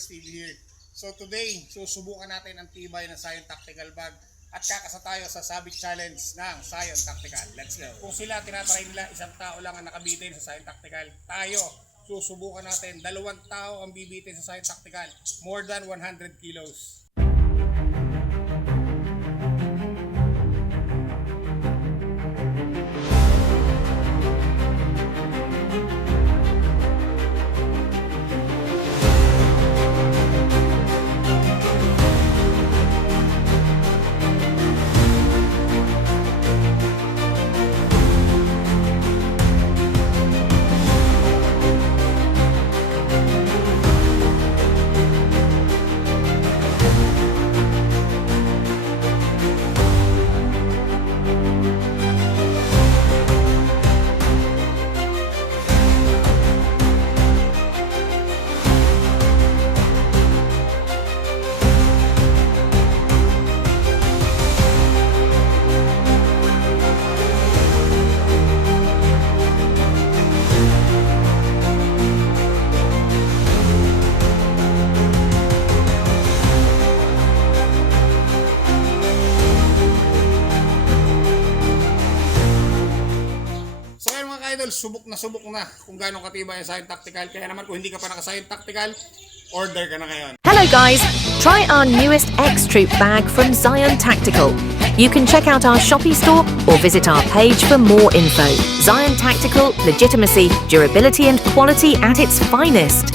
Viewers TV here. So today, susubukan natin ang tibay ng Zion Tactical Bag at kakasa tayo sa Sabit Challenge ng Zion Tactical. Let's go! Kung sila tinatry nila, isang tao lang ang nakabitin sa Zion Tactical. Tayo, susubukan natin, 2 tao ang bibitin sa Zion Tactical. More than 100 kilos. Idol, subok na kung gaano katibay ang Zion Tactical. Kaya naman kung hindi ka pa naka-Zion Tactical, order ka na ngayon. Hello guys, try our newest X-Troop bag from Zion Tactical. You can check out our Shopee store or visit our page for more info. Zion Tactical, legitimacy, durability and quality at its finest.